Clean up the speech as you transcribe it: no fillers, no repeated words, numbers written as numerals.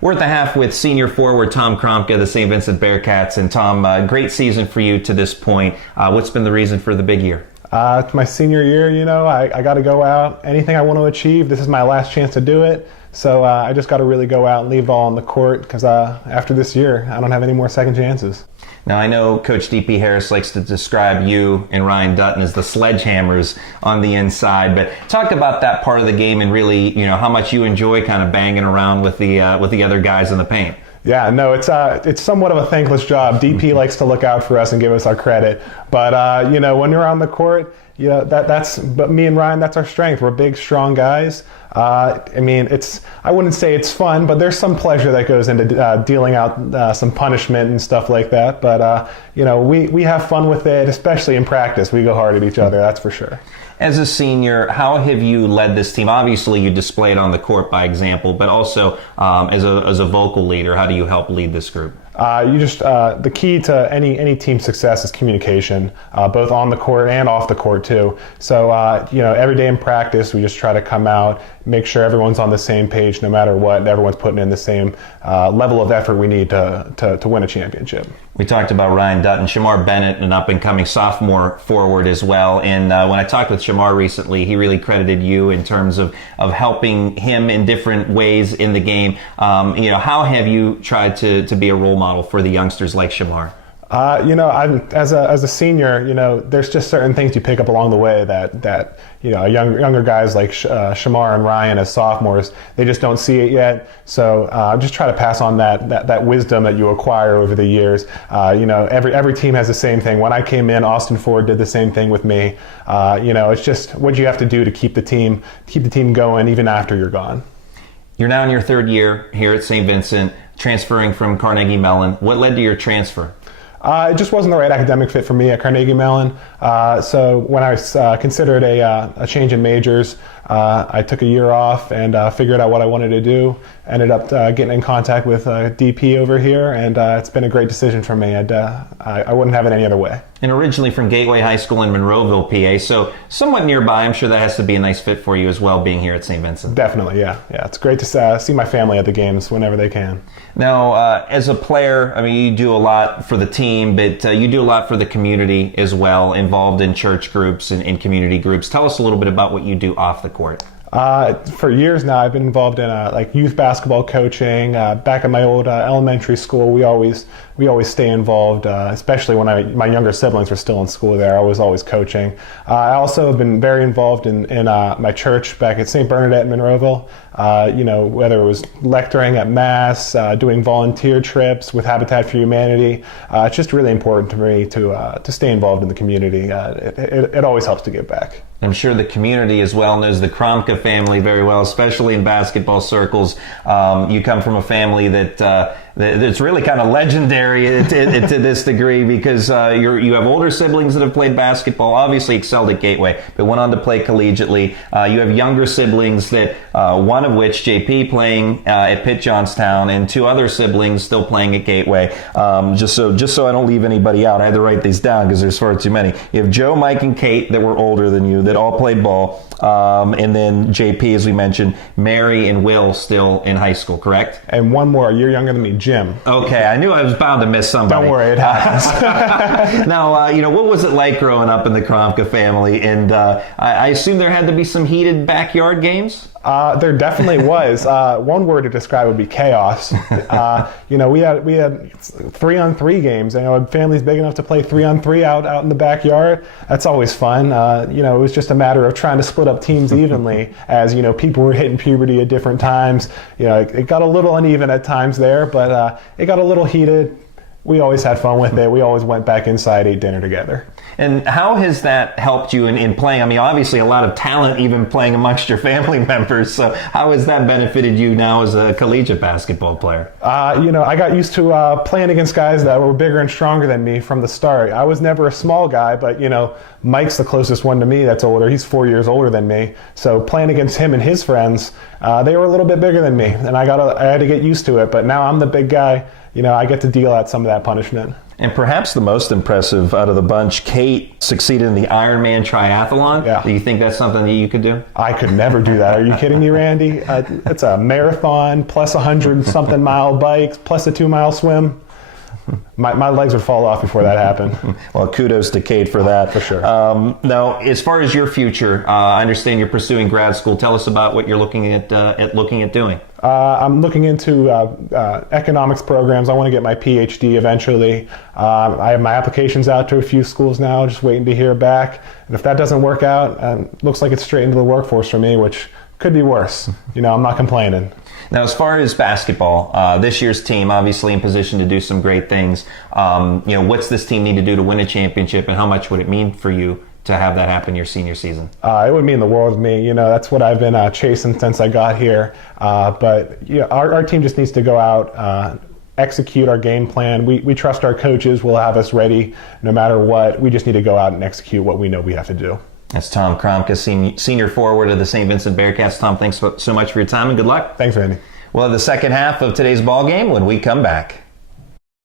We're at the half with senior forward Tom Kromka, the Saint Vincent Bearcats. And Tom, great season for you to this point. What's been the reason for the big year? It's my senior year, I got to go out. Anything I want to achieve, this is my last chance to do it. So I just got to really go out and leave it all on the court because after this year, I don't have any more second chances. Now, I know Coach D.P. Harris likes to describe you and Ryan Dutton as the sledgehammers on the inside, but talk about that part of the game and really, how much you enjoy kind of banging around with the other guys in the paint. Yeah, no, it's somewhat of a thankless job. DP likes to look out for us and give us our credit, but when you're on the court, but me and Ryan, that's our strength. We're big, strong guys. I wouldn't say it's fun, but there's some pleasure that goes into dealing out some punishment and stuff like that. But we have fun with it, especially in practice. We go hard at each other, that's for sure. As a senior, how have you led this team? Obviously, you display it on the court by example, but also as a vocal leader, how do you help lead this group? The key to any team success is communication, both on the court and off the court too. So every day in practice, we just try to come out, make sure everyone's on the same page, no matter what. Everyone's putting in the same level of effort we need to win a championship. We talked about Ryan Dutton, Shamar Bennett, an up-and-coming sophomore forward as well. And when I talked with Shamar recently, he really credited you in terms of helping him in different ways in the game. How have you tried to be a role model for the youngsters like Shamar? As a senior, there's just certain things you pick up along the way that younger guys like Shamar and Ryan as sophomores, they just don't see it yet. So just try to pass on that wisdom that you acquire over the years. Every team has the same thing. When I came in, Austin Ford did the same thing with me. It's just what you have to do to keep the team going even after you're gone. You're now in your third year here at Saint Vincent, transferring from Carnegie Mellon. What led to your transfer? It just wasn't the right academic fit for me at Carnegie Mellon. So when I was considered a change in majors, I took a year off and figured out what I wanted to do. Ended up getting in contact with DP over here, and it's been a great decision for me. I wouldn't have it any other way. And originally from Gateway High School in Monroeville, PA, so somewhat nearby. I'm sure that has to be a nice fit for you as well, being here at Saint Vincent. Definitely, yeah. It's great to see my family at the games whenever they can. Now, as a player, you do a lot for the team, but you do a lot for the community as well, involved in church groups and in community groups. Tell us a little bit about what you do off the court. For years now, I've been involved in youth basketball coaching. Back at my old elementary school, we always stay involved, especially when my younger siblings were still in school there. I was always coaching. I also have been very involved in my church back at St. Bernadette in Monroeville. Whether it was lecturing at Mass, doing volunteer trips with Habitat for Humanity. It's just really important to me to stay involved in the community. It always helps to give back. I'm sure the community as well knows the Kromka family very well, especially in basketball circles. You come from a family that's really kind of legendary to this degree because you have older siblings that have played basketball, obviously excelled at Gateway, but went on to play collegiately. You have younger siblings that one of which, JP, playing at Pitt Johnstown, and two other siblings still playing at Gateway. Just so I don't leave anybody out, I had to write these down because there's far too many. You have Joe, Mike, and Kate that were older than you that all played ball. And then JP, as we mentioned, Mary and Will still in high school, correct? And one more, a year younger than me, Jim. Okay, I knew I was bound to miss somebody. Don't worry, it happens. Now, what was it like growing up in the Kromka family? And I assume there had to be some heated backyard games? There definitely was. One word to describe would be chaos. We had 3-on-3 games. A family's big enough to play 3-on-3 out in the backyard. That's always fun. It was just a matter of trying to split up teams evenly as, people were hitting puberty at different times. It got a little uneven at times there, but it got a little heated. We always had fun with it. We always went back inside, ate dinner together. And how has that helped you in playing? Obviously a lot of talent even playing amongst your family members. So how has that benefited you now as a collegiate basketball player? I got used to playing against guys that were bigger and stronger than me from the start. I was never a small guy, but, Mike's the closest one to me that's older. He's 4 years older than me. So playing against him and his friends, they were a little bit bigger than me. And I had to get used to it. But now I'm the big guy. I get to deal out some of that punishment. And perhaps the most impressive out of the bunch, Kate succeeded in the Ironman triathlon. Yeah. Do you think that's something that you could do? I could never do that. Are you kidding me, Randy? It's a marathon plus 100-something mile bikes plus a 2-mile swim. My legs would fall off before that happened. Well, kudos to Kate for that. For sure. Now, as far as your future, I understand you're pursuing grad school. Tell us about what you're looking at doing. I'm looking into economics programs. I want to get my PhD eventually. I have my applications out to a few schools now, just waiting to hear back. And if that doesn't work out, looks like it's straight into the workforce for me, which could be worse. I'm not complaining. Now, as far as basketball, this year's team obviously in position to do some great things. What's this team need to do to win a championship, and how much would it mean for you to have that happen your senior season? It would mean the world to me. That's what I've been chasing since I got here. But our team just needs to go out, execute our game plan. We trust our coaches will have us ready no matter what. We just need to go out and execute what we know we have to do. That's Tom Kromka, senior forward of the Saint Vincent Bearcats. Tom, thanks so much for your time and good luck. Thanks, Randy. We'll have the second half of today's ball game when we come back.